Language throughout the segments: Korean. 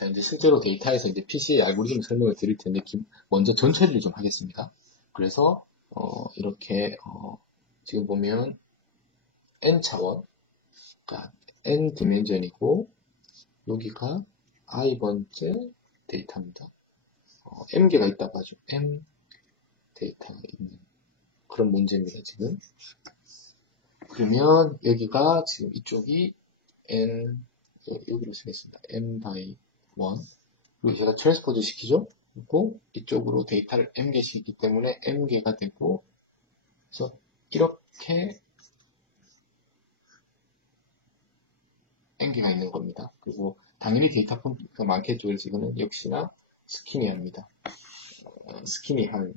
자, 이제 실제로 데이터에서 이제 PC의 알고리즘 설명을 드릴 텐데, 먼저 전 처리를 좀 하겠습니다. 그래서, 이렇게, 지금 보면, n 차원, 그러니까 n 디멘전이고, 여기가 i번째 데이터입니다. m개가 있다고 하죠. m 데이터가 있는 그런 문제입니다, 지금. 그러면, 여기가 지금 이쪽이 n, 여기로 쓰겠습니다. n by 1. 그리고 제가 트랜스포즈 시키죠? 그리고 이쪽으로 데이터를 m개씩 있기 때문에 m개가 되고, 그래서 이렇게 n개가 있는 겁니다. 그리고 당연히 데이터 폼트가 많겠죠. 그래서 이거는 역시나 스키니합니다. 스키니한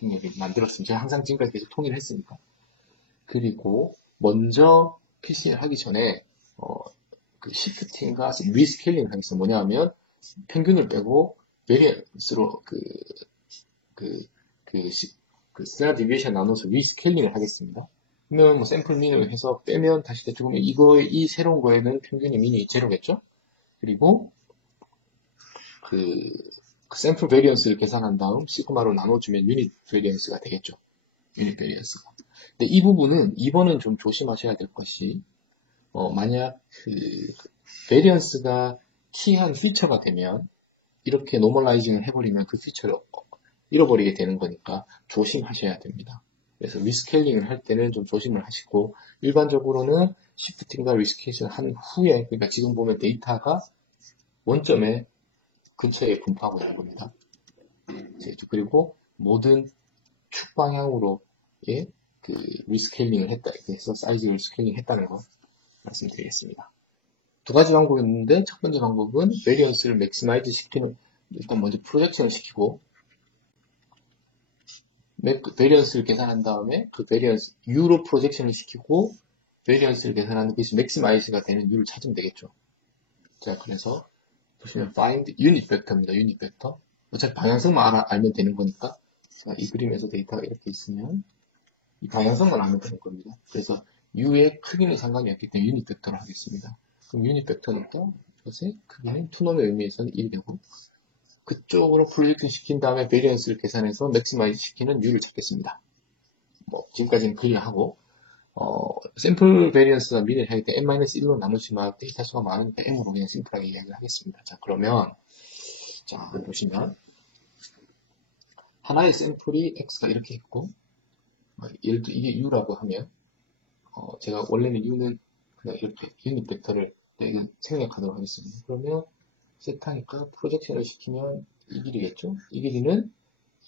능력을 만들었습니다. 제가 항상 지금까지 계속 통일을 했으니까. 그리고 먼저 PC를 하기 전에 그 시프팅과 리스케일링을 하겠습니다. 뭐냐 하면 평균을 빼고 베리언스로 스탠다드 디비에이션 나눠서 리스케일링을 하겠습니다. 그러면 뭐 샘플 민을 해서 빼면 다시 대충 이 새로운 거에는 평균이 민이 제로겠죠? 그리고 그 샘플 베리언스를 계산한 다음 시그마로 나눠주면 유닛 베리언스가 되겠죠. 유닛 베리언스가. 근데 이 부분은 2번은 좀 조심하셔야 될 것이 만약 베리언스가 키한 피처가 되면 이렇게 노멀라이징을 해버리면 그 피처를 잃어버리게 되는 거니까 조심하셔야 됩니다. 그래서 리스케일링을 할 때는 좀 조심을 하시고 일반적으로는 시프팅과 리스케일링을 한 후에 그러니까 지금 보면 데이터가 원점에 근처에 분포하고 있는 겁니다. 그리고 모든 축 방향으로의 그 리스케일링을 했다. 그래서 사이즈 리스케일링 했다는 거 말씀드리겠습니다. 두 가지 방법이 있는데 첫 번째 방법은 베리언스를 맥시마이즈 시키는 일단 먼저 프로젝션을 시키고 베리언스를 계산한 다음에 그 베리언스 U로 프로젝션을 시키고 베리언스를 계산하는 것이 맥시마이즈가 되는 U를 찾으면 되겠죠. 자, 그래서 보시면 find unit vector입니다. unit vector. 어차피 방향성만 알면 되는 거니까 자, 이 그림에서 데이터가 이렇게 있으면 이 방향성만 알면 되는 겁니다. 그래서 U의 크기는 상관이 없기 때문에 유닛 벡터를 하겠습니다. 그럼 유닛 벡터니까 이것의 크기는 투놈의 의미에서는 1이 되고 그쪽으로 프로젝팅 시킨 다음에 베리언스를 계산해서 맥시마이즈 시키는 U를 찾겠습니다. 뭐 지금까지는 클리어하고 샘플 베리언스가 미래를 하기 때문에 n-1로 나누지만 데이터 수가 많으니까 m으로 그냥 심플하게 이야기를 하겠습니다. 자, 그러면 자, 보시면 하나의 샘플이 x가 이렇게 있고 예를 들어 이게 u라고 하면 제가 원래는 u는 그냥 이렇게 유닛 벡터를 생략하도록 하겠습니다. 그러면 세타니까 프로젝션을 시키면 이 길이겠죠? 이 길이는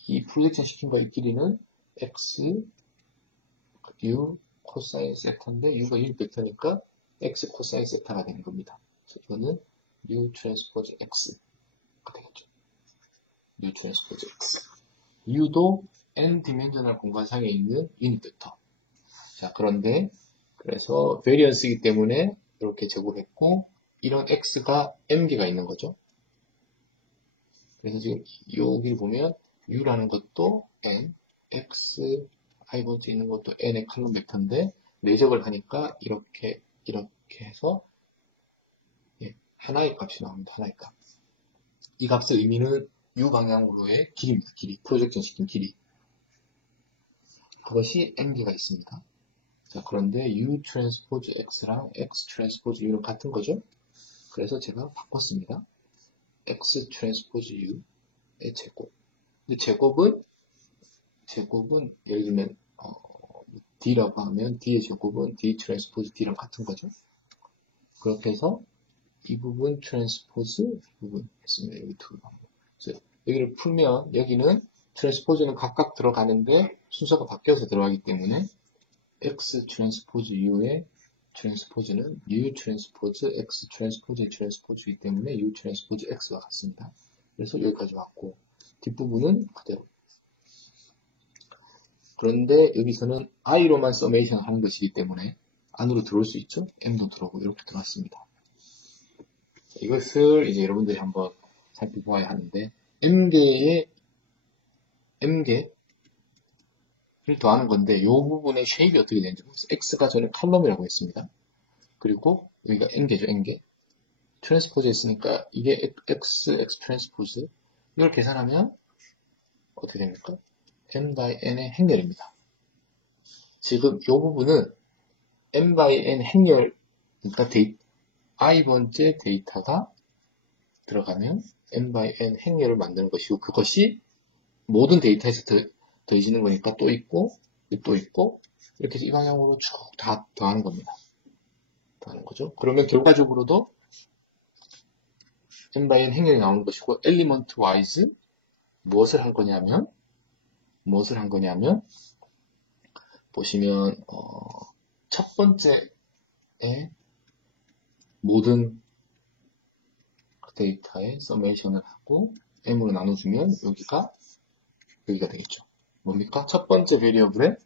이 프로젝션 시킨 거의 길이는 x u 코사인 세타인데 u가 유닛 벡터니까 x 코사인 세타가 되는 겁니다. 그래서 이거는 u 트랜스포즈 x가 되겠죠. u 트랜스포즈 x. u도 n 디멘셔널 공간상에 있는 유닛 벡터. 자, 그런데 그래서 베리언스이기 때문에 이렇게 제곱했고 이런 x가 m개가 있는 거죠. 그래서 지금 여기 보면 u라는 것도 n, x, i번째 있는 것도 n의 컬럼 벡터인데 내적을 하니까 이렇게 해서 하나의 값이 나옵니다. 하나의 값. 이 값의 의미는 u 방향으로의 길이입니다. 길이, 프로젝션 시킨 길이. 그것이 m개가 있습니다. 자, 그런데 u 트랜스포즈 x랑 x 트랜스포즈 u는 같은 거죠? 그래서 제가 바꿨습니다. x 트랜스포즈 u의 제곱. 근데 제곱은 예를 들면 d라고 하면 d의 제곱은 d 트랜스포즈 d랑 같은 거죠. 그렇게 해서 이 부분 트랜스포즈 이 부분 했습니다. 여기 두 방법. 그래서 여기를 풀면 여기는 트랜스포즈는 각각 들어가는데 순서가 바뀌어서 들어가기 때문에 x 트랜스포즈 u의 트랜스포즈는 u 트랜스포즈 x 트랜스포즈 트랜스포즈이기 때문에 u 트랜스포즈 x와 같습니다. 그래서 여기까지 왔고 뒷부분은 그대로. 그런데 여기서는 i로만 서메이션 하는 것이기 때문에 안으로 들어올 수 있죠? m도 들어오고 이렇게 들어왔습니다. 자, 이것을 이제 여러분들이 한번 살펴보아야 하는데 m개를 더하는 건데 이 부분의 쉐입이 어떻게 되는지 보세요. x가 저는 컬럼이라고 했습니다. 그리고 여기가 n개죠, n개. 트랜스포즈 했으니까 이게 x 트랜스포즈 이걸 계산하면 어떻게 됩니까? n by n의 행렬입니다. 지금 이 부분은 n by n 행렬, 그러니까 i번째 데이터가 들어가면 n by n 행렬을 만드는 것이고 그것이 모든 데이터에서 더해지는 거니까 또 있고 또 있고 이렇게 해서 이 방향으로 쭉 다 더하는 겁니다. 더하는 거죠. 그러면 결과적으로도 n by n 행렬이 나오는 것이고 element wise 무엇을 한 거냐면 보시면 첫 번째에 모든 데이터의 서메이션을 하고 m으로 나눠주면 여기가 되겠죠. 뭡니까? 첫 번째 베리어블에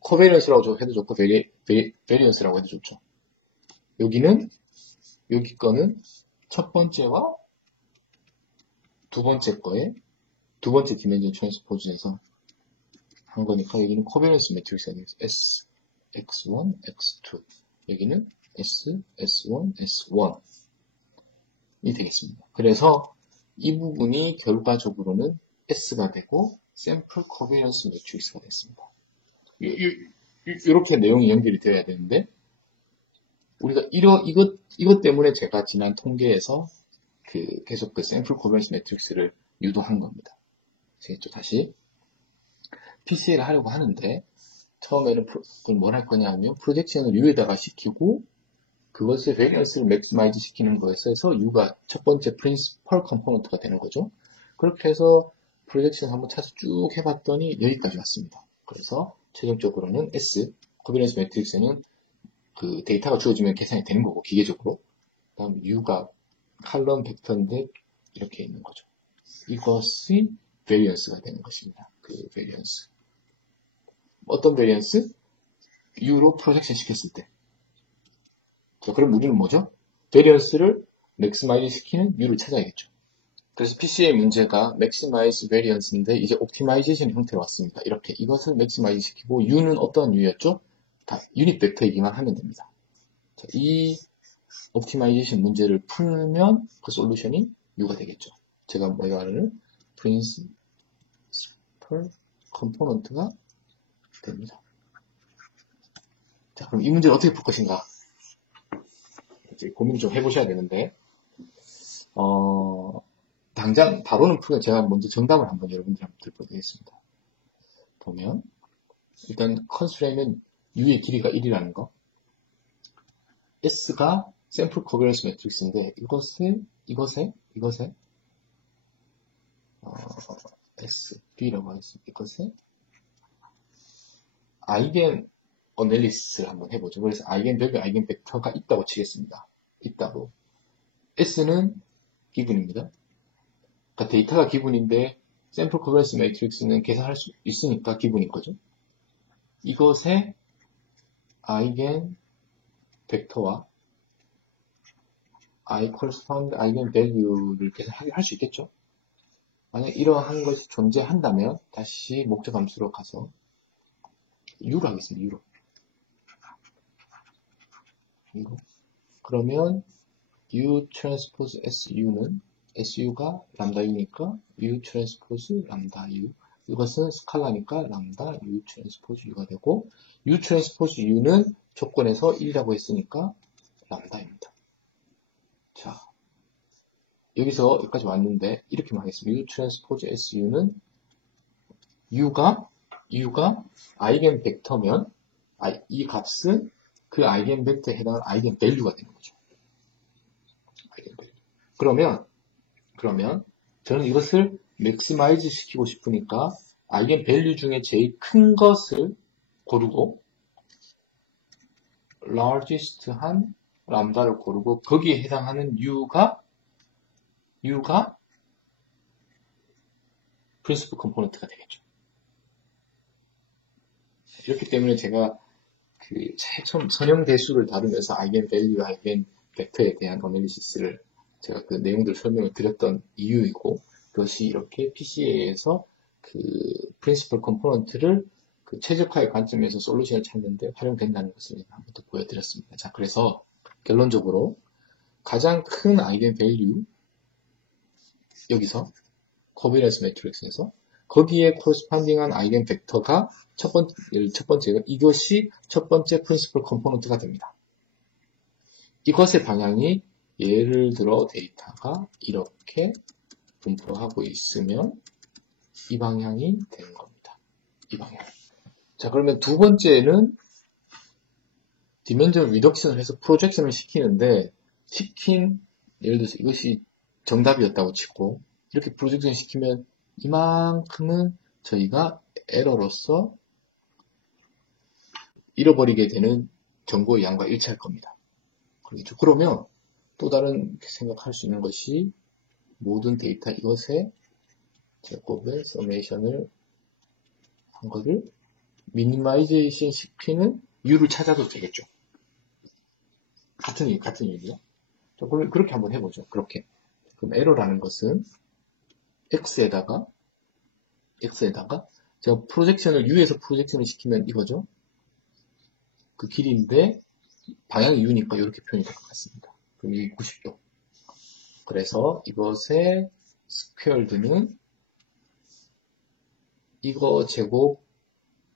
코베리언스라고 해도 좋고 베리언스라고 해도 좋죠. 여기 거는 첫 번째와 두 번째 거에 두 번째 디멘전 트랜스포즈에서 한 거니까 여기는 코베리언스 매트릭스가 되겠습니다. S, X1, X2 여기는 S, S1, S1이 되겠습니다. 그래서 이 부분이 결과적으로는 S가 되고 샘플 코베리언스 매트릭스가 됐습니다. 이렇게 내용이 연결이 되어야 되는데 우리가 이것 때문에 제가 지난 통계에서 계속 샘플 코베리언스 매트릭스를 유도한 겁니다. 아시겠죠? 다시 PCA를 하려고 하는데 처음에는 뭘 할 거냐면 프로젝션을 U에다가 시키고 그것의 베리언스를 맥시마이즈 시키는 거에서 U가 첫 번째 프린시펄 컴포넌트가 되는 거죠. 그렇게 해서 프로젝션 한번 찾아서 쭉 해봤더니 여기까지 왔습니다. 그래서 최종적으로는 S, 코베리언스 매트릭스는 그 데이터가 주어지면 계산이 되는 거고 기계적으로 다음 U가 칼럼 벡터인데 이렇게 있는 거죠. 이것이 베리언스가 되는 것입니다. 그 베리언스. 어떤 베리언스? U로 프로젝션 시켰을 때. 자, 그럼 우리는 뭐죠? 베리언스를 맥시마이즈 시키는 U를 찾아야겠죠. 그래서 PCA 문제가 맥시마이즈 베리언스인데 이제 옵티마이제이션 형태로 왔습니다. 이렇게 이것을 맥시마이즈 시키고 U는 어떤 U였죠? 다 유닛 벡터이기만 하면 됩니다. 자, 이 옵티마이제이션 문제를 풀면 그 솔루션이 U가 되겠죠. 제가 뭐 말하는 프린시펄 컴포넌트가 됩니다. 자, 그럼 이 문제를 어떻게 풀 것인가? 이제 고민을 좀 해보셔야 되는데, 당장 바로는 풀면 제가 먼저 정답을 한번 여러분들한테 들려드리겠습니다. 보면, 일단 컨스트레인은 U의 길이가 1이라는 거, S가 샘플 코베런스 매트릭스인데, 이것에, S, B라고 하겠습니다. 이것에, 아이겐 어널리시스를 한번 해보죠. 그래서 아이겐밸류, 아이겐벡터가 있다고 치겠습니다. 있다고. S는 기분입니다. 그러니까 데이터가 기분인데 샘플 코베런스 매트릭스는 계산할 수 있으니까 기분인 거죠. 이것의 아이겐벡터와 I correspond 아이겐밸류를 계산할 수 있겠죠. 만약 이러한 것이 존재한다면 다시 목적 함수로 가서 U로 하겠습니다. U로. 그러면 U 트랜스포즈 SU는 SU가 람다 U니까 U 트랜스포즈 람다 U. 이것은 스칼라니까 람다 U 트랜스포즈 U가 되고 U 트랜스포즈 U는 조건에서 1이라고 했으니까 람다입니다. 자, 여기서 여기까지 왔는데 이렇게만 하겠습니다. U 트랜스포즈 SU는 U가 아이겐 벡터면 이 값은 그 아이겐 벡터에 해당하는 아이겐 밸류가 되는 거죠. 아이겐 밸류. 그러면 저는 이것을 맥시마이즈 시키고 싶으니까 아이겐 밸류 중에 제일 큰 것을 고르고 largest 한 람다를 고르고 거기에 해당하는 U가 principal component가 되겠죠. 이렇기 때문에 제가 처음 선형 대수를 다루면서 아이겐 밸류, 아이겐 벡터에 대한 어널리시스를 제가 그 내용들 설명을 드렸던 이유이고 그것이 이렇게 PCA에서 그 principal component를 그 최적화의 관점에서 솔루션을 찾는데 활용된다는 것을 한번 더 보여드렸습니다. 자, 그래서 결론적으로 가장 큰 아이겐 밸류 여기서 코비넌스 매트릭스에서 거기에 코러스펀딩한 아이겐 벡터가 첫 번째가 이것이 첫 번째 프린시플 컴포넌트가 됩니다. 이것의 방향이 예를 들어 데이터가 이렇게 분포하고 있으면 이 방향이 되는 겁니다. 이 방향. 자, 그러면 두 번째는 디멘전 리덕션을 해서 프로젝션을 시키는데 예를 들어서 이것이 정답이었다고 치고 이렇게 프로젝션 시키면 이만큼은 저희가 에러로서 잃어버리게 되는 정보의 양과 일치할 겁니다. 그렇죠? 그러면 또 다른 생각할 수 있는 것이 모든 데이터 이것의 제곱의 서메이션을 한 것을 미니마이제이션 시키는 U를 찾아도 되겠죠. 같은 일이요. 그렇게 한번 해보죠. 그렇게. 그럼 에러라는 것은 X에다가 제가 프로젝션을 U에서 프로젝션을 시키면 이거죠. 그 길이인데 방향이 U니까 이렇게 표현이 될 것 같습니다. 그럼 여기 90도. 그래서 이것의 스퀘어드는 이거 제곱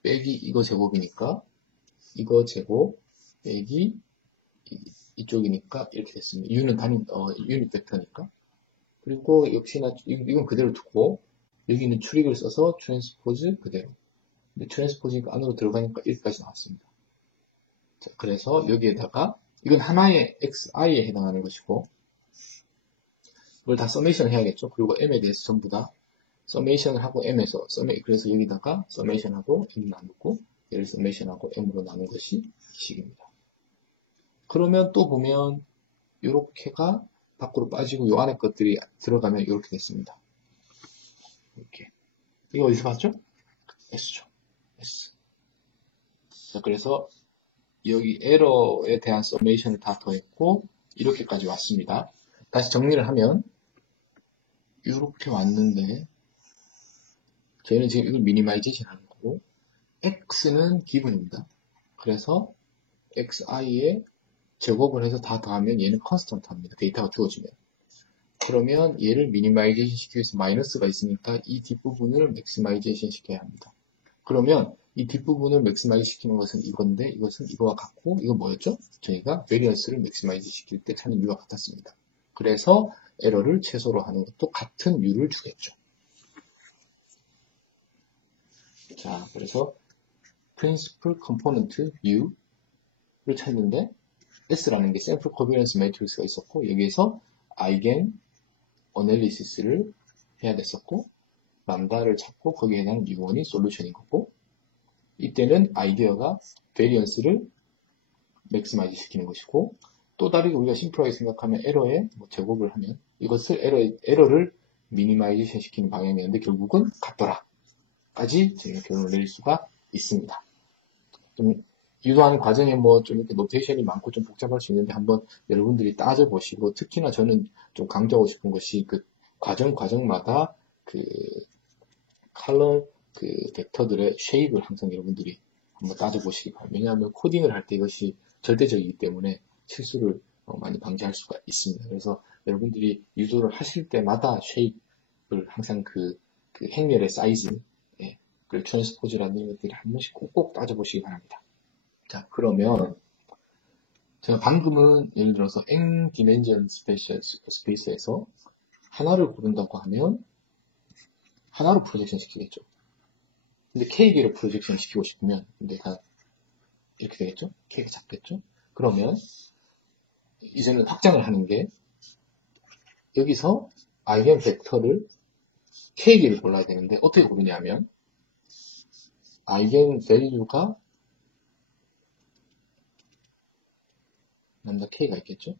빼기 이거 제곱이니까 이거 제곱 빼기 이쪽이니까 이렇게 됐습니다. U는 유닛 벡터니까. 그리고 역시나 이건 그대로 두고 여기는 추릭을 써서 트랜스포즈 그대로. 근데 트랜스포즈니까 안으로 들어가니까 여기까지 나왔습니다. 자, 그래서 여기에다가 이건 하나의 xi에 해당하는 것이고 이걸 다 서메이션 해야겠죠. 그리고 m에 대해서 전부 다 서메이션을 하고 m에서 그래서 여기다가 서메이션하고 m 나누고 얘를 서메이션하고 m으로 나눈 것이 식입니다. 그러면 또 보면 요렇게가 밖으로 빠지고 요 안에 것들이 들어가면 이렇게 됐습니다. 이렇게. 이거 어디서 봤죠? S죠. S. 자, 그래서 여기 에러에 대한 서메이션을 다 더했고 이렇게까지 왔습니다. 다시 정리를 하면 이렇게 왔는데 저희는 지금 이걸 미니마이제이션 하는 거고 x는 기본입니다. 그래서 xi에 제곱을 해서 다 더하면 얘는 컨스턴트 합니다. 데이터가 주어지면. 그러면 얘를 미니마이제이션 시키기 위해서 마이너스가 있으니까 이 뒷부분을 맥시마이제이션 시켜야 합니다. 그러면 이 뒷부분을 맥시마이즈 시키는 것은 이건데 이것은 이거와 같고 이건 뭐였죠? 저희가 베리언스를 맥시마이즈 시킬 때 찾는 U와 같았습니다. 그래서 에러를 최소로 하는 것도 같은 U를 주겠죠. 자, 그래서 Principal Component U를 찾는데 S라는 게 Sample Covariance Matrix가 있었고 여기에서 Eigen Analysis를 해야 됐었고 람다를 찾고 거기에 해당하는 U1이 솔루션인 거고 이때는 아이디어가 베리언스를 맥시마이즈 시키는 것이고 또 다르게 우리가 심플하게 생각하면 에러에 제곱을 하면 이것을 에러를 미니마이제이션 시키는 방향이었는데 결국은 같더라 까지 저희가 결론을 내릴 수가 있습니다. 좀 유도하는 과정에 좀 이렇게 노테이션이 많고 좀 복잡할 수 있는데 한번 여러분들이 따져보시고 특히나 저는 좀 강조하고 싶은 것이 그 과정마다 그 컬럼 그 벡터들의 쉐입을 항상 여러분들이 한번 따져보시기 바랍니다. 왜냐하면 코딩을 할 때 이것이 절대적이기 때문에 실수를 많이 방지할 수가 있습니다. 그래서 여러분들이 유도를 하실 때마다 쉐입을 항상 그 행렬의 사이즈, 그 트랜스포즈라는 것들을 한 번씩 꼭꼭 따져보시기 바랍니다. 자, 그러면 제가 방금은 예를 들어서 n 디멘전 스페이스에서 하나를 고른다고 하면 하나로 프로젝션 시키겠죠. 근데 K개를 프로젝션 시키고 싶으면 내가 이렇게 되겠죠? K가 작겠죠? 그러면 이제는 확장을 하는 게 여기서 아이겐 벡터를 K개를 골라야 되는데 어떻게 고르냐면 아이겐 밸류가 남자 K가 있겠죠?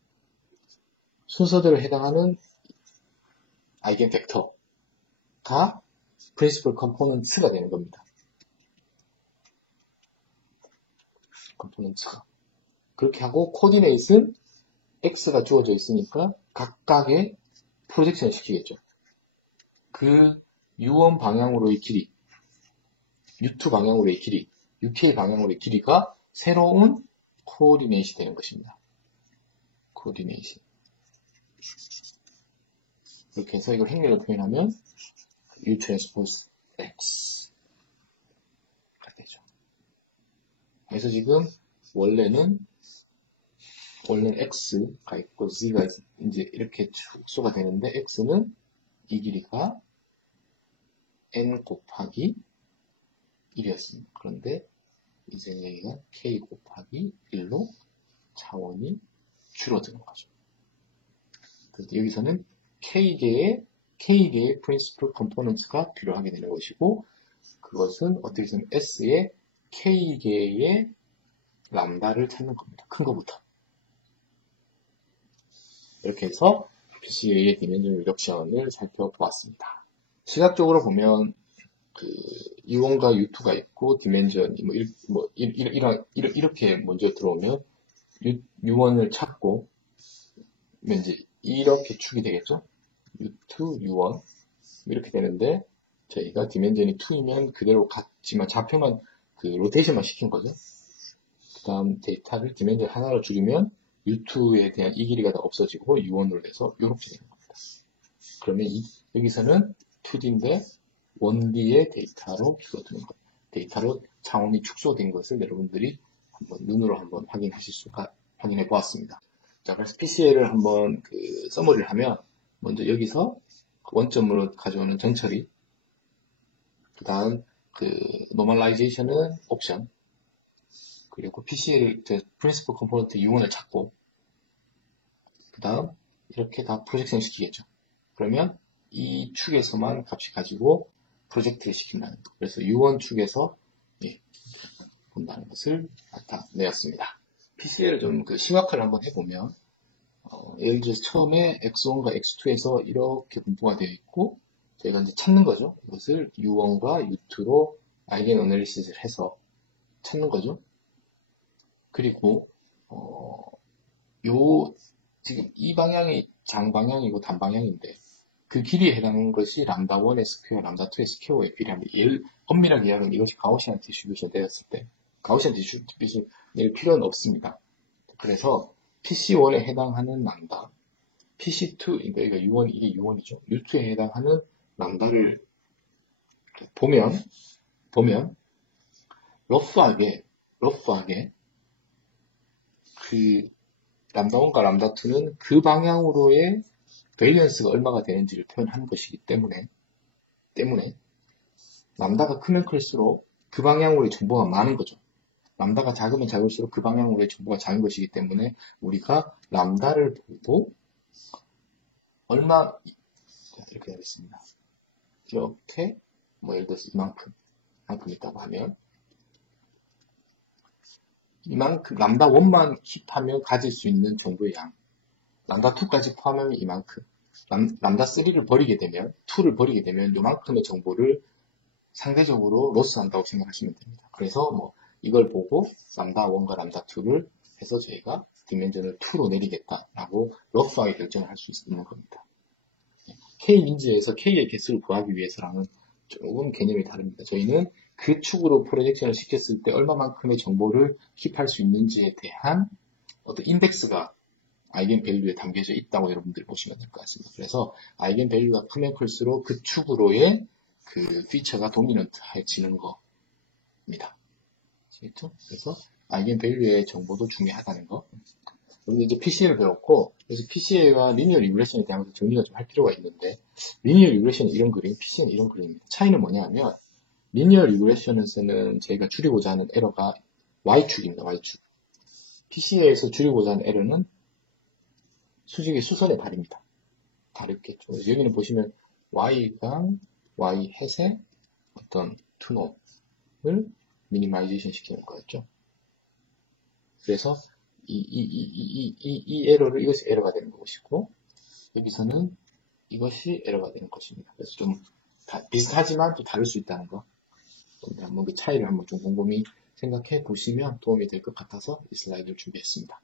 순서대로 해당하는 아이겐 벡터가 principal components가 되는 겁니다. 컴포넌트가. 그렇게 하고 코디네이트는 X가 주어져 있으니까 각각의 프로젝션을 시키겠죠. 그 U1 방향으로의 길이 U2 방향으로의 길이, UK 방향으로의 길이가 새로운 코오디네이트이 되는 것입니다. 코오디네이트. 이렇게 해서 이걸 행렬로 표현하면 U transpose X가 되죠. 그래서 지금 원래는 X가 있고 Z가 이제 이렇게 축소가 되는데 X는 이 길이가 N 곱하기 1이었습니다. 그런데 이제 여기가 K 곱하기 1로 차원이 줄어드는 거죠. 그래서 여기서는 K개의 principal components가 필요하게 되는 것이고, 그것은 어떻게 보면 S의 K개의 람다를 찾는 겁니다. 큰 것부터. 이렇게 해서 PCA의 디멘전 리덕션을 살펴보았습니다. 시각적으로 보면 U1과 U2가 있고 디멘전이 이렇게 먼저 들어오면 U1을 찾고 이제 이렇게 축이 되겠죠. U2, U1 이렇게 되는데 저희가 디멘전이 2이면 그대로 같지만 좌표만 로테이션만 시킨 거죠. 그 다음 데이터를 디멘전 하나로 줄이면 U2에 대한 이 길이가 다 없어지고 U1으로 돼서 이렇게 되는 겁니다. 그러면 여기서는 2D인데 1D의 데이터로 줄어드는 것. 데이터로 차원이 축소된 것을 여러분들이 눈으로 한번 확인해 보았습니다. 자, 그래서 PCA를 한번 서머리를 하면 먼저 여기서 원점으로 가져오는 전처리, 그 다음 노멀라이제이션은 옵션, 그리고 PCA를 프린시플 컴포넌트 U1을 찾고, 그 다음 이렇게 다 프로젝션 시키겠죠. 그러면 이 축에서만 값이 가지고 프로젝트에 시킨다는 거. 그래서 U1 축에서 본다는 것을 나타내었습니다. PCA를 좀 심화화를 한번 해보면 예를 들어서 처음에 X1과 X2에서 이렇게 분포가 되어 있고 저희가 이제 찾는 거죠. 이것을 U1과 U2로 아이겐 어널리시스를 해서 찾는 거죠. 그리고 지금 이 방향이 장방향이고 단방향인데 그 길이에 해당하는 것이 람다1의 스퀘어, 람다2의 스퀘어에 비례합니다. 엄밀하게 이야기하면 이것이 가우시안 디스트리뷰션 되었을 때 가우시안 디스트리뷰션 낼 필요는 없습니다. 그래서 PC1에 해당하는 람다, PC2, 그러니까 U1, 이게 U1이죠. U2에 해당하는 람다를 보면 러프하게 람다1과 람다2는 그 방향으로의 밸런스가 얼마가 되는지를 표현하는 것이기 때문에 람다가 크면 클수록 그 방향으로의 정보가 많은 거죠. 람다가 작으면 작을수록 그 방향으로의 정보가 작은 것이기 때문에 우리가 람다를 보고 이렇게 하겠습니다. 이렇게 예를 들어서 이만큼 있다고 하면 이만큼 람다 1만 킵하면 가질 수 있는 정보의 양, 람다 2까지 포함하면 이만큼, 람다 3를 버리게 되면 2를 버리게 되면 이만큼의 정보를 상대적으로 로스한다고 생각하시면 됩니다. 그래서 이걸 보고 람다 1과 람다 2를 해서 저희가 디멘전을 2로 내리겠다라고 러프하게 결정을 할 수 있는 겁니다. K 인지에서 K의 개수를 구하기 위해서랑은 조금 개념이 다릅니다. 저희는 그 축으로 프로젝션을 시켰을 때 얼마만큼의 정보를 킵할 수 있는지에 대한 어떤 인덱스가 아이겐 밸류에 담겨져 있다고 여러분들이 보시면 될 것 같습니다. 그래서 아이겐 밸류가 크면 클수록 그 축으로의 피처가 도미넌트해지는 겁니다. 그래서 아이겐 밸류의 정보도 중요하다는 거. 여기 이제 PCA를 배웠고, 그래서 PCA와 리니어 리그레션에 대한 정리가 좀 할 필요가 있는데, 리니어 리그레션은 이런 그림, PCA는 이런 그림입니다. 차이는 뭐냐면, 리니어 리그레션에서는 저희가 줄이고자 하는 에러가 Y축입니다, Y축. PCA에서 줄이고자 하는 에러는 수직의 수선의 발입니다. 다르겠죠. 여기는 보시면 Y강, Y 햇의 어떤 투놈을 미니마이제이션 시키는 거였죠. 그래서 이 에러를 이것이 에러가 되는 것이고, 여기서는 이것이 에러가 되는 것입니다. 그래서 좀 비슷하지만 또 다를 수 있다는 거. 한번 그 차이를 한번 좀 곰곰이 생각해 보시면 도움이 될 것 같아서 이 슬라이드를 준비했습니다.